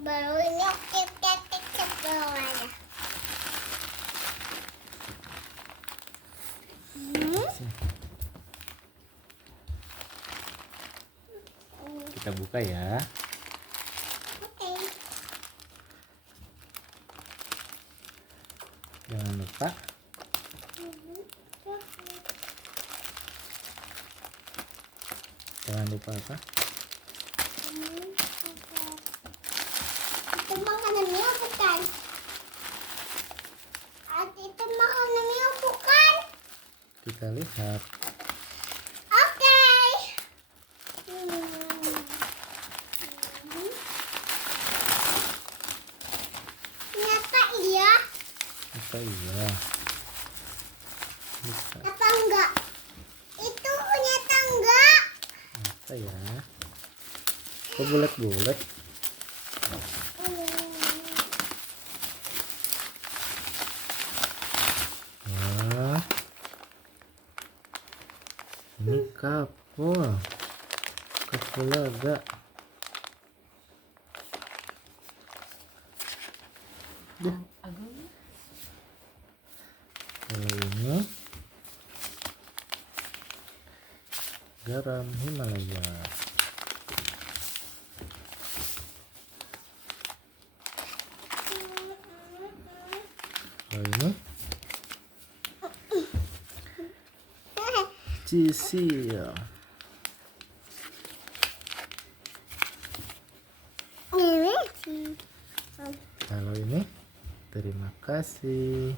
Baru ini kita keluar. Kita buka ya. Oke. Jangan lupa apa? Itu makanannya bukan? Itu makanannya bukan? Kita lihat. Oke. Ternyata iya. Apa iya? Bisa. Apa enggak? Itu ternyata enggak. Apa ya? Kok bulat-bulat? Wah, ini kapur laga. Kalau ini garam Himalaya. Kalau ini Cisil. Kalau ini terima kasih.